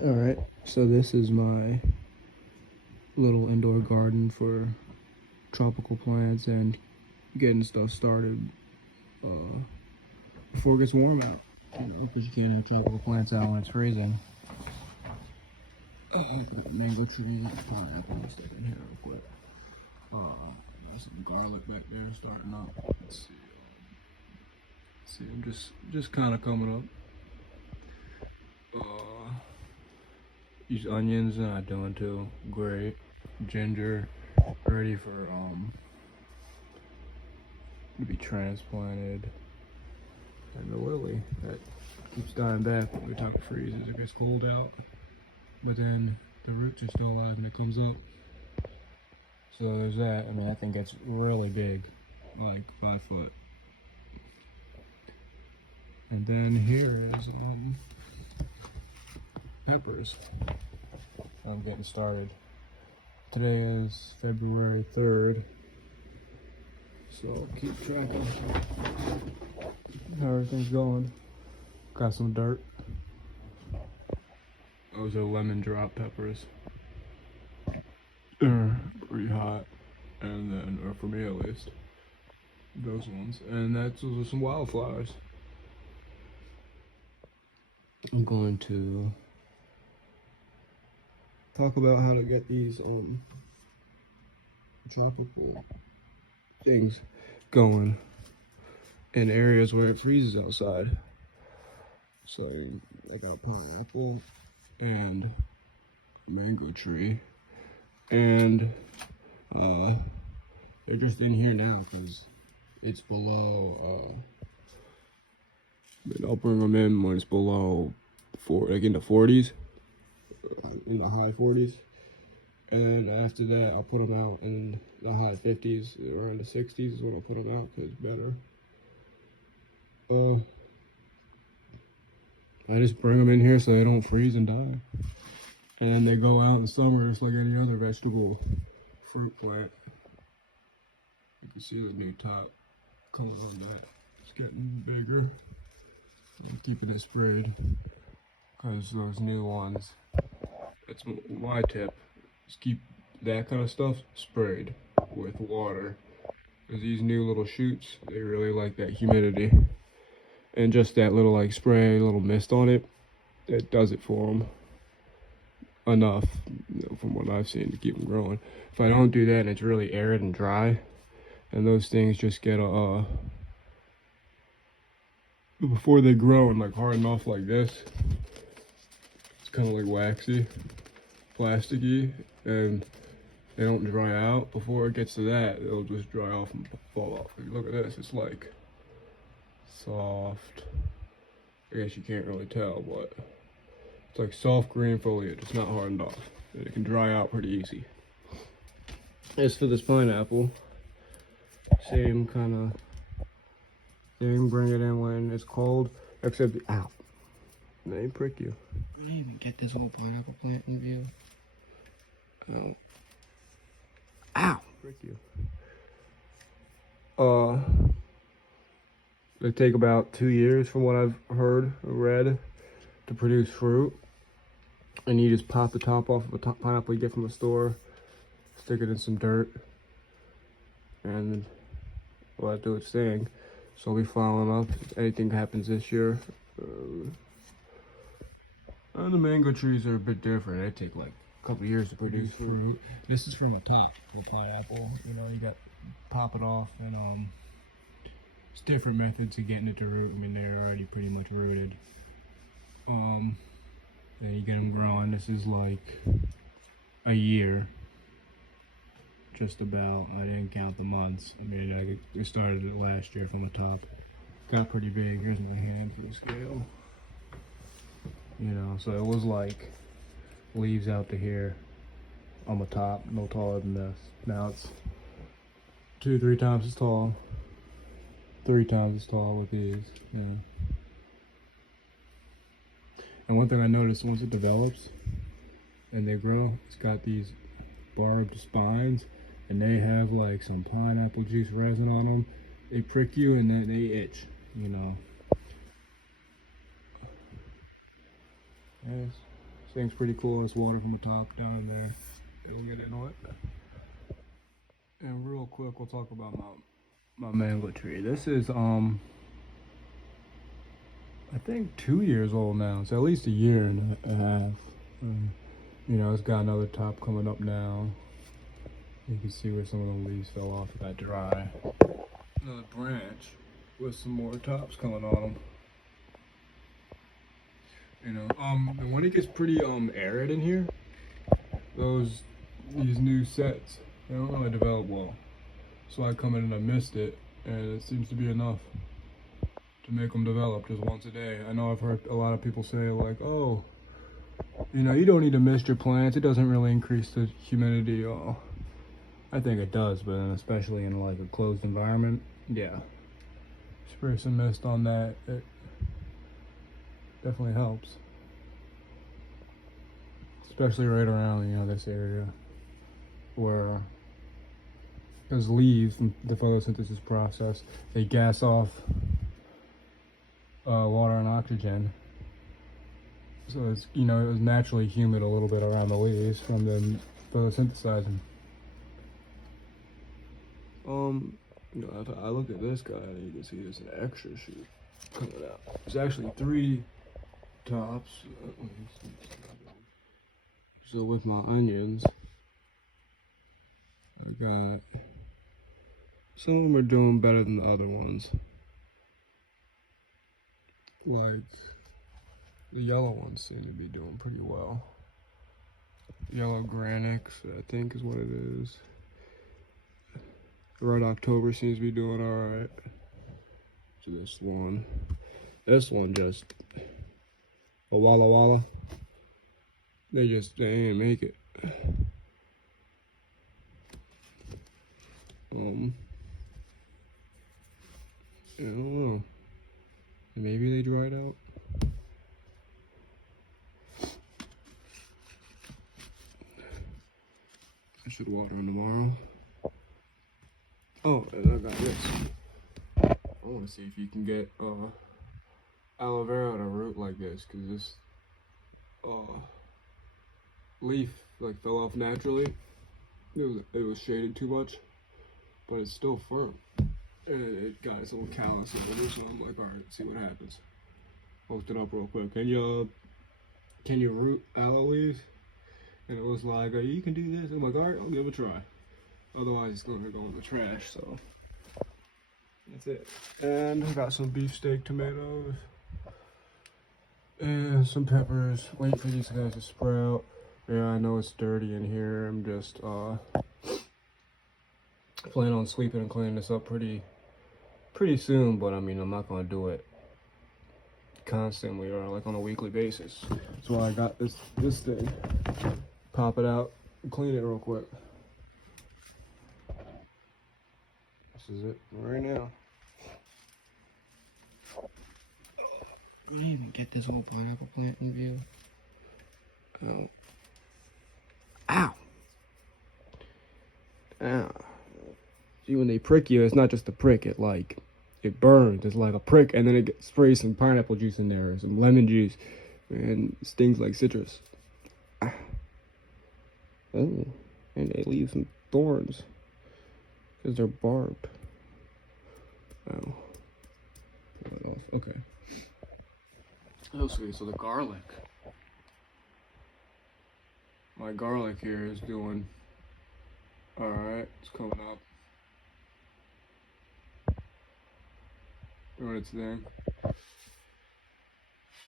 Alright, so this is my little indoor garden for tropical plants and getting stuff started uh, before it gets warm out. You know, because you can't have tropical plants out when it's freezing. Got mango tree, pineapple, stick in here real quick. Got some garlic back there starting up. Let's see. See, I'm just kind of coming up. These onions not doing too great. Ginger ready for to be transplanted. And the lily that keeps dying back when we talk freezes. It gets cold out, but then the roots are still alive when it comes up. So there's that. I mean, that thing gets really big, like 5 foot. And then here is peppers. I'm getting started. Today is February 3rd, so I'll keep track of how everything's going. Got some dirt. Those are lemon drop peppers. They're pretty hot, and then, or for me at least, those ones. And those are some wildflowers. I'm going to talk about how to get these tropical things going in areas where it freezes outside. So I got pineapple and a mango tree, and they're just in here now because it's below. I'll bring them in when it's below like in the 40s, in the high 40s, and then after that I'll put them out in the high 50s or in the 60s is when I'll put them out because it's better. I just bring them in here so they don't freeze and die, and then they go out in the summer just like any other vegetable fruit plant. You can see the new top coming on that. It's getting bigger. I'm keeping it sprayed because those new ones, that's my tip, is keep that kind of stuff sprayed with water, because these new little shoots, they really like that humidity, and just that little like spray, a little mist on it, it does it for them enough, you know, from what I've seen, to keep them growing. If I don't do that and it's really arid and dry, and those things just get before they grow and like harden off like this, it's kind of like waxy, plasticky, and they don't dry out. Before it gets to that, they'll just dry off and fall off. If you look at this, it's like soft. I guess you can't really tell, but it's like soft green foliage. It's not hardened off. It can dry out pretty easy. As for this pineapple, same kind of thing. Bring it in when it's cold, except ow, they prick you. I didn't even get this whole pineapple plant in view. Oh, ow, prick you. They take about 2 years, from what I've heard or read, to produce fruit. And you just pop the top off of a pineapple you get from the store, stick it in some dirt, and let it do its thing. So I'll be following up if anything happens this year. And the mango trees are a bit different. They take like a couple years to produce fruit. This is from the top, the pineapple. You know, you got pop it off, and it's different methods of getting it to root. I mean, they're already pretty much rooted. Then you get them growing. This is like a year, just about. I didn't count the months. I mean, I started it last year from the top. Got pretty big. Here's my hand for the scale. You know, so it was like leaves out to here on the top, no taller than this. Now it's 2-3 times as tall. 3 times as tall with these. Yeah. And one thing I noticed, once it develops and they grow, it's got these barbed spines, and they have like some pineapple juice resin on them. They prick you and then they itch, you know. Yes. This thing's pretty cool. It's water from the top down in there. It'll get into it. And real quick, we'll talk about my mango tree. This is I think 2 years old now. It's at least a year and a half. You know, it's got another top coming up now. You can see where some of the leaves fell off. It got dry. Another branch with some more tops coming on them. You know, and when it gets pretty arid in here, these new sets, they don't really develop well. So I come in and I mist it, and it seems to be enough to make them develop just once a day. I know I've heard a lot of people say like, oh, you know, you don't need to mist your plants. It doesn't really increase the humidity. Oh, I think it does, but especially in like a closed environment, yeah. Spray some mist on that. It definitely helps. Especially right around, you know, this area where those leaves in the photosynthesis process, they gas off water and oxygen. So it's, you know, it was naturally humid a little bit around the leaves from them photosynthesizing. You know, if I look at this guy, you can see there's an extra shoot coming out. There's actually 3 tops. So with my onions, I got, some of them are doing better than the other ones. Like, the yellow ones seem to be doing pretty well. Yellow Granix, I think is what it is. Red October seems to be doing alright. So this one just a Walla Walla. They ain't make it. I don't know. Maybe they dried out. I should water them tomorrow. Oh, and I got this. I want to see if you can get aloe vera to root like this, because this leaf like fell off naturally. It was shaded too much, but it's still firm. And it got its little callus over it, so I'm like, alright, see what happens. Post it up real quick. Can you root aloe leaves? And it was like, oh, you can do this. I'm like, alright, I'll give it a try. Otherwise, it's going to go in the trash, so that's it. And I got some beefsteak tomatoes and some peppers. Wait for these guys to sprout. Yeah, I know it's dirty in here. I'm just planning on sweeping and cleaning this up pretty soon, but I mean, I'm not going to do it constantly or like on a weekly basis. So I got this thing. Pop it out and clean it real quick. This is it right now. I didn't even get this whole pineapple plant in view. Oh. Ow! Ow. See, when they prick you, it's not just a prick, it burns. It's like a prick, and then it sprays some pineapple juice in there, or some lemon juice, and stings like citrus. Ah. Oh, and they leave some thorns, because they're barbed. Oh. Pull that off, okay. Oh, sweet, so the garlic. My garlic here is doing alright, it's coming up. Doing its thing.